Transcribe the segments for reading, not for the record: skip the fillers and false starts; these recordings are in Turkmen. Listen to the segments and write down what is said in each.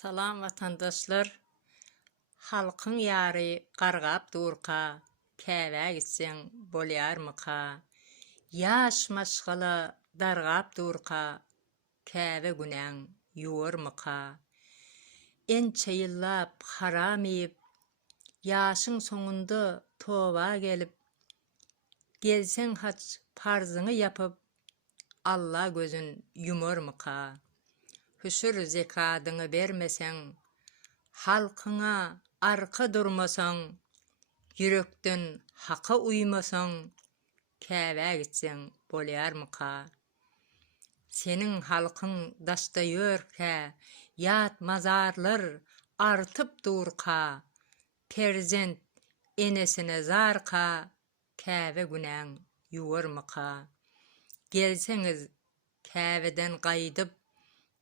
Salam vatandaşlar. Halkın yari qargap durqa, kävä gitsen bolýarmyka? Yaş maşgala dargap durqa, kävä günen ýuwarmyka? Ençe ýyllap haram ýyp, ýaşyň soňunda toba gelip, gelsen haç parzyny ýapyp, Allah gözün yumarmyka? Hüşür zekadyňy bermeseň, halkyňa arka durmasaň, ýürekden haka uýmasaň, käbä gitseň bolýarmyka? Seniň halkyň daşdaýörkä, ýat mazarlar artyp durqa, perzent enesine zarqa, käbä günen ýuwarmyka? Gelseňiz käbeden gaýdyp,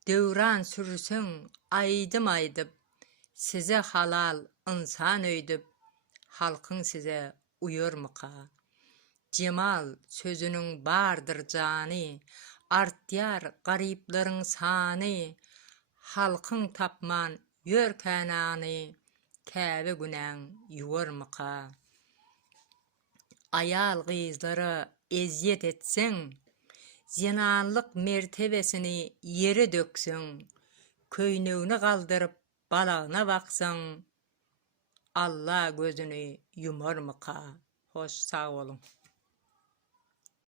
döwran sürseň aýdym-aýdyp, size halal insan öýdüp, halkyň size uýarmyka? Cemal sözüniň bardyr jany, artýar garyplaryň sany, halkyň tapman ýörkänany, käbä günen ýuwarmyka? Aýal gyzlara eziyet etseň, zinanlyk mertebesini yere dökseň, köýnegini galdyryp balagyna baksaň, Allah gözüni yumarmyka? Hoş, sag bolun.